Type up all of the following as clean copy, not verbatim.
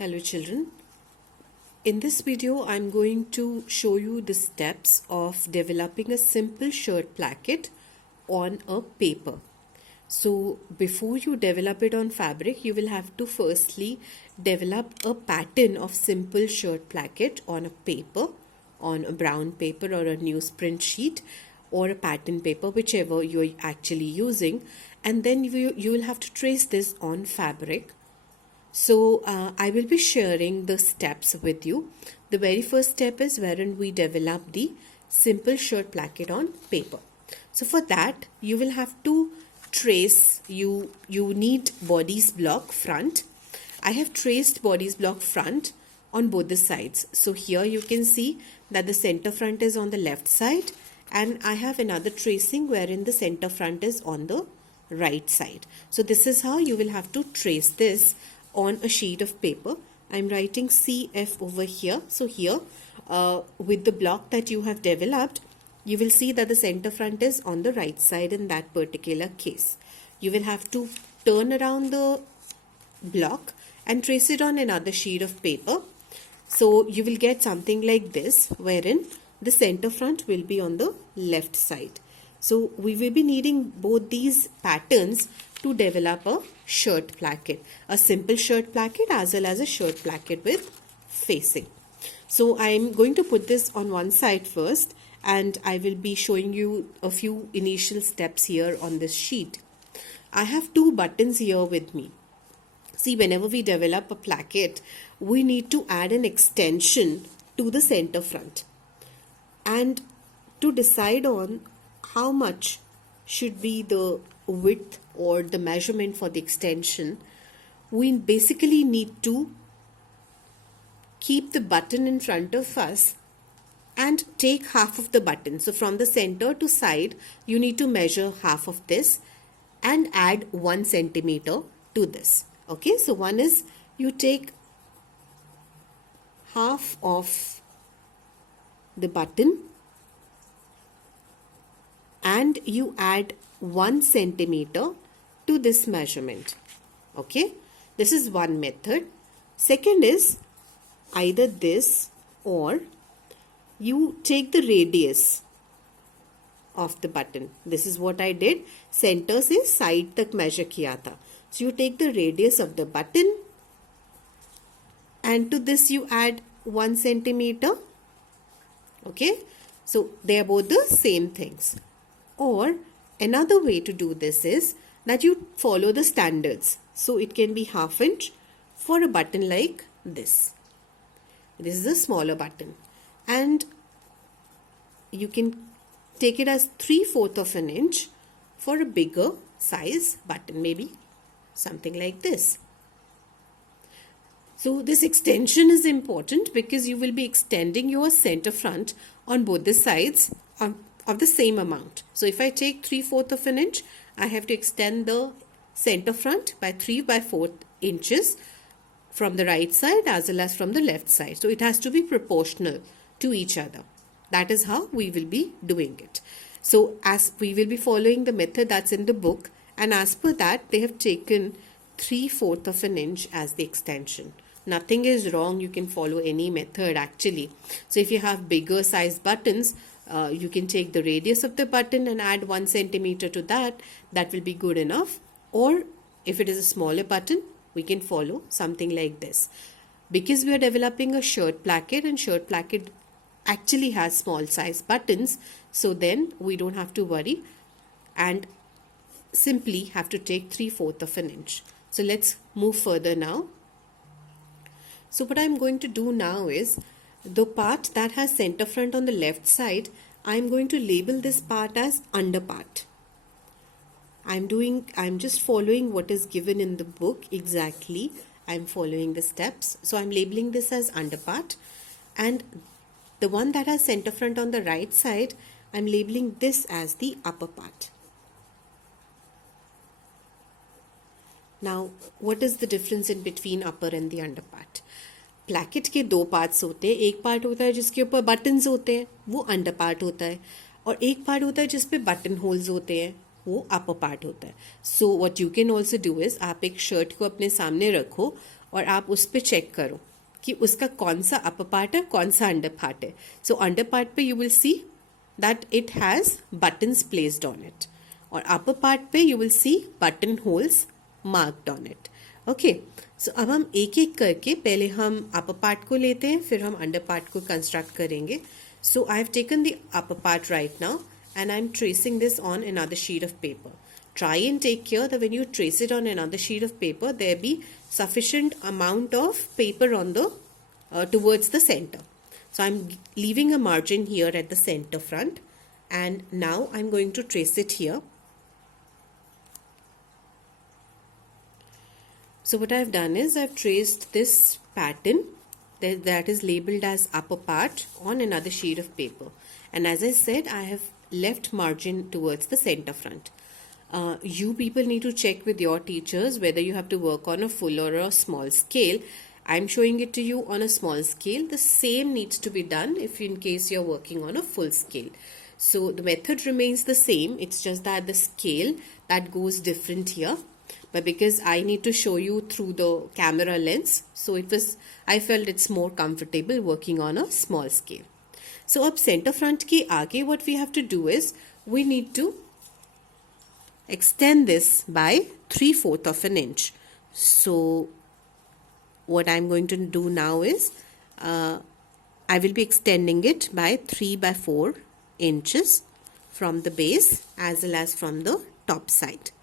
Hello children. In this video I'm going to show you the steps of developing a simple shirt placket on a paper. So before you develop it on fabric, you will have to firstly develop a pattern of simple shirt placket on a paper, on a brown paper or a newsprint sheet or a pattern paper, whichever you're actually using, and then you will have to trace this on fabric. So I will be sharing the steps with you. The very first step is wherein we develop the simple shirt placket on paper. So for that you will have to trace, you need bodice block front. I have traced bodice block front on both the sides. So here you can see that the center front is on the left side, and I have another tracing wherein the center front is on the right side. So this is how you will have to trace this on a sheet of paper. I'm writing CF over here. So here with the block that you have developed, you will see that the center front is on the right side in that particular case. You will have to turn around the block and trace it on another sheet of paper. So you will get something like this, wherein the center front will be on the left side. So we will be needing both these patterns to develop a shirt placket, a simple shirt placket as well as a shirt placket with facing. So I am going to put this on one side first, and I will be showing you a few initial steps here on this sheet. I have two buttons here with me. See, whenever we develop a placket, we need to add an extension to the center front. And to decide on how much should be the width or the measurement for the extension, we basically need to keep the button in front of us and take half of the button. So from the center to side, you need to measure half of this and add 1 centimeter to this. Okay, so one is you take half of the button and you add 1 centimeter to this measurement. Okay, this is one method. Second is either this, or you take the radius of the button. This is what I did. Center से side तक measure किया था. So you take the radius of the button and to this you add 1 centimeter. Okay, so they are both the same things. Or another way to do this is that you follow the standards. So it can be ½ inch for a button like this. This is a smaller button, and you can take it as 3/4 of an inch for a bigger size button, maybe something like this. So this extension is important because you will be extending your center front on both the sides of the same amount. So if I take 3/4 of an inch, I have to extend the center front by 3/4 inches from the right side as well as from the left side. So it has to be proportional to each other. That is how we will be doing it. So as we will be following the method that's in the book, and as per that they have taken 3/4 of an inch as the extension. Nothing is wrong. You can follow any method actually. So if you have bigger size buttons, you can take the radius of the button and add 1 centimeter to that. That will be good enough. Or if it is a smaller button, we can follow something like this. Because we are developing a shirt placket, and shirt placket actually has small size buttons, so then we don't have to worry and simply have to take 3/4 of an inch. So let's move further now. So what I'm going to do now is the part that has center front on the left side, I'm going to label this part as under part. I'm just following what is given in the book exactly. I'm following the steps. So I'm labeling this as under part, and the one that has center front on the right side, I'm labeling this as the upper part. Now, what is the difference in between upper and the under part? Placket के दो parts होते हैं. एक part होता है जिसके ऊपर buttons होते हैं, वो अंडर पार्ट होता है, और एक पार्ट होता है जिस पे बटन होल्स होते हैं, वो अपर पार्ट होता है. So what you can also do is, आप एक शर्ट को अपने सामने रखो और आप उस पर चेक करो कि उसका कौन सा अपर पार्ट है, कौन सा अंडर पार्ट है. सो अंडर पार्ट पे you will see that it has buttons placed on it, और अपर पार्ट पे you will see button holes marked on it. Okay, so अब हम एक एक करके पहले हम अपर पार्ट को लेते हैं, फिर हम अंडर पार्ट को कंस्ट्रक्ट करेंगे. So I have taken the upper part right now and I'm tracing this on another sheet of paper. Try and take care that when you trace it on another sheet of paper, there be sufficient amount of paper on the towards the center. So I'm leaving a margin here at the center front, and now I'm going to trace it here. So what I've done is I've traced this pattern that is labeled as upper part on another sheet of paper, and as I said, I have left margin towards the center front. You people need to check with your teachers whether you have to work on a full or a small scale. I'm showing it to you on a small scale. The same needs to be done if in case you're working on a full scale. So the method remains the same. It's just that the scale that goes different here. But because I need to show you through the camera lens, so I felt it's more comfortable working on a small scale. So अब center front के आगे what we have to do is we need to extend this by 3/4 of an inch. So what I'm going to do now is I will be extending it by 3/4 inches from the base as well as from the top side.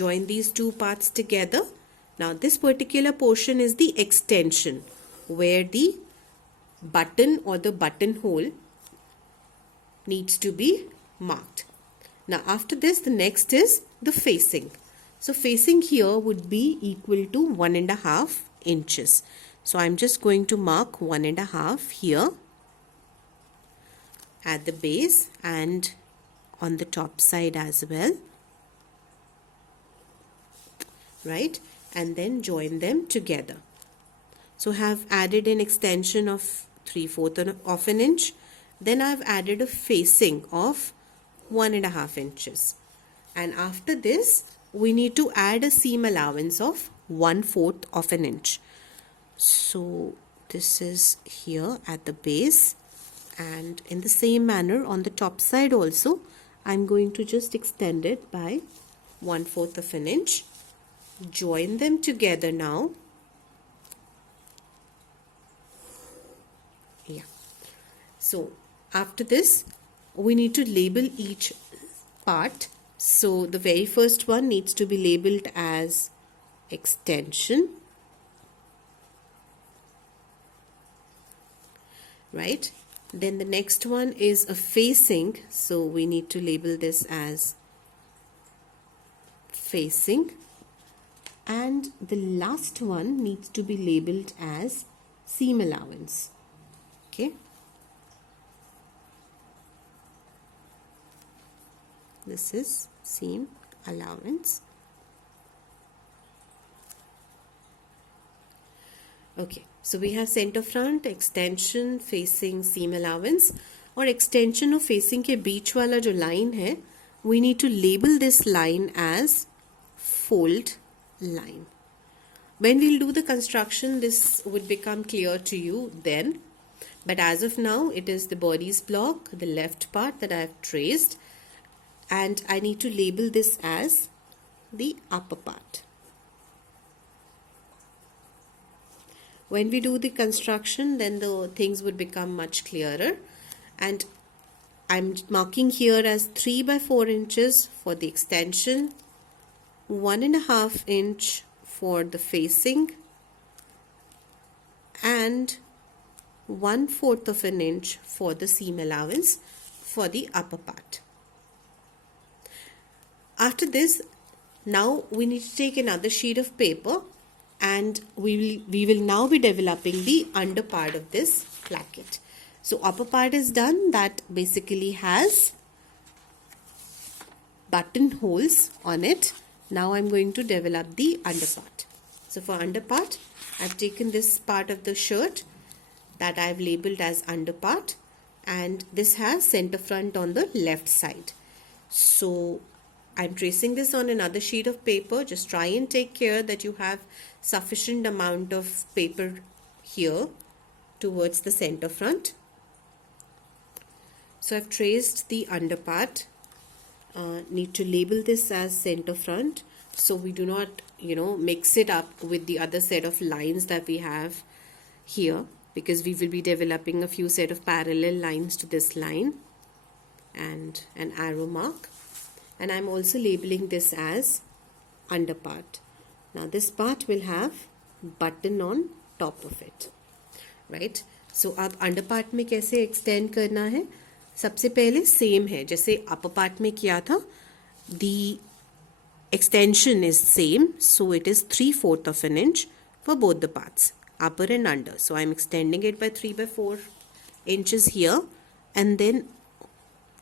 Join these two parts together. Now this particular portion is the extension where the button or the buttonhole needs to be marked. Now after this, the next is the facing. So facing here would be equal to 1.5 inches. So I'm just going to mark 1.5 here at the base and on the top side as well. Right? And then join them together. So have added an extension of 3/4 of an inch. Then I've added a facing of 1.5 inches. And after this, we need to add a seam allowance of 1/4 of an inch. So this is here at the base, and in the same manner on the top side also, I'm going to just extend it by 1/4 of an inch. Join them together now. Yeah. So after this, we need to label each part. So the very first one needs to be labeled as extension. Right? Then the next one is a facing. So we need to label this as facing. And the last one needs to be labeled as seam allowance. Okay. This is seam allowance. Okay. So we have center front, extension, facing, seam allowance. और extension और facing के बीच वाला जो line है, we need to label this line as fold line. When we'll do the construction, this would become clear to you then, but as of now it is the body's block, the left part that I have traced, and I need to label this as the upper part. When we do the construction, then the things would become much clearer, and I'm marking here as 3/4 inches for the extension, 1.5 inch for the facing, and 1/4 of an inch for the seam allowance for the upper part. After this, now we need to take another sheet of paper, and we will now be developing the under part of this placket. So upper part is done. That basically has buttonholes on it. Now I'm going to develop the under part. So for under part, I've taken this part of the shirt that I've labeled as under part. and this has center front on the left side. So I'm tracing this on another sheet of paper. Just try and take care that you have sufficient amount of paper here towards the center front. So I've traced the under part. Need to label this as center front so we do not mix it up with the other set of lines that we have here, because we will be developing a few set of parallel lines to this line and an arrow mark. And I'm also labeling this as under part. Now this part will have button on top of it, right? So अब under part में कैसे extend करना है? सबसे पहले same है जैसे upper part में किया था. The extension is same, so it is 3/4 of an inch for both the parts, upper and under. So I'm extending it by 3/4 inches here, and then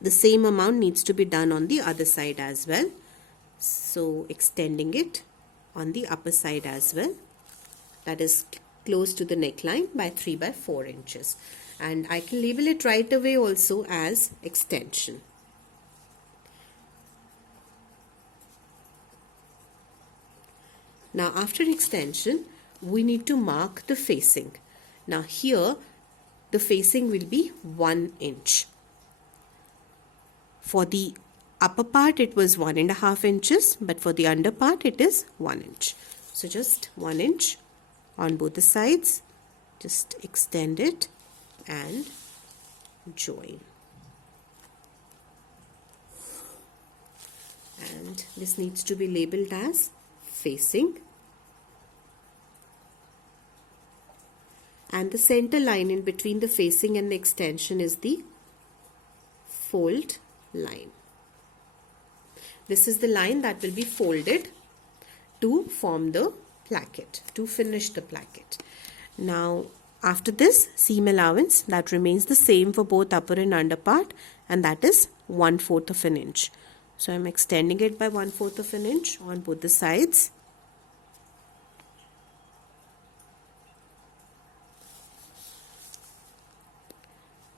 the same amount needs to be done on the other side as well. So extending it on the upper side as well, that is close to the neckline, by 3/4 inches. And I can label it right away also as extension. Now after extension, we need to mark the facing. Now here the facing will be 1 inch. For the upper part it was 1.5 inches, but for the under part it is 1 inch. So just 1 inch on both the sides. Just extend it and join. And this needs to be labeled as facing. And the center line in between the facing and the extension is the fold line. This is the line that will be folded to form the placket, to finish the placket. Now after this, seam allowance, that remains the same for both upper and under part, and that is 1/4 of an inch. So I'm extending it by 1/4 of an inch on both the sides.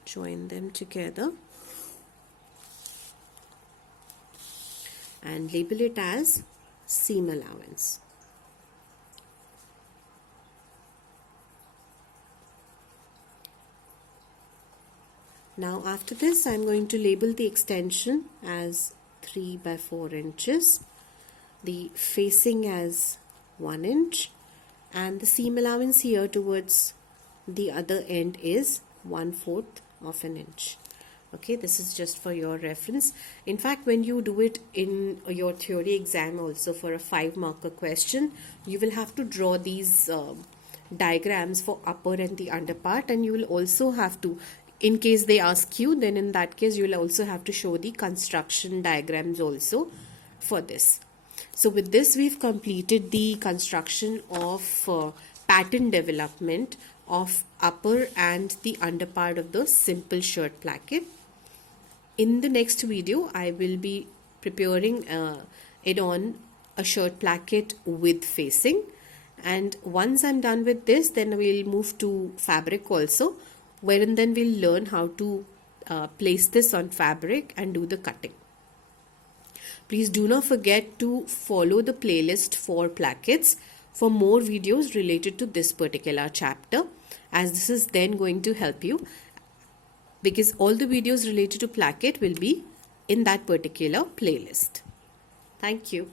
Join them together and label it as seam allowance. Now after this, I'm going to label the extension as 3/4 inches, the facing as 1 inch, and the seam allowance here towards the other end is 1/4 of an inch. Okay, this is just for your reference. In fact, when you do it in your theory exam also for a 5-marker question, you will have to draw these diagrams for upper and the under part, and you will also have to, in case they ask you, then in that case you will also have to show the construction diagrams also for this. So with this, we've completed the construction of pattern development of upper and the under part of the simple shirt placket. In the next video, I will be preparing it on a shirt placket with facing, and once I'm done with this, then we'll move to fabric also, wherein then we'll learn how to place this on fabric and do the cutting. Please do not forget to follow the playlist for plackets for more videos related to this particular chapter, as this is then going to help you, because all the videos related to placket will be in that particular playlist. Thank you.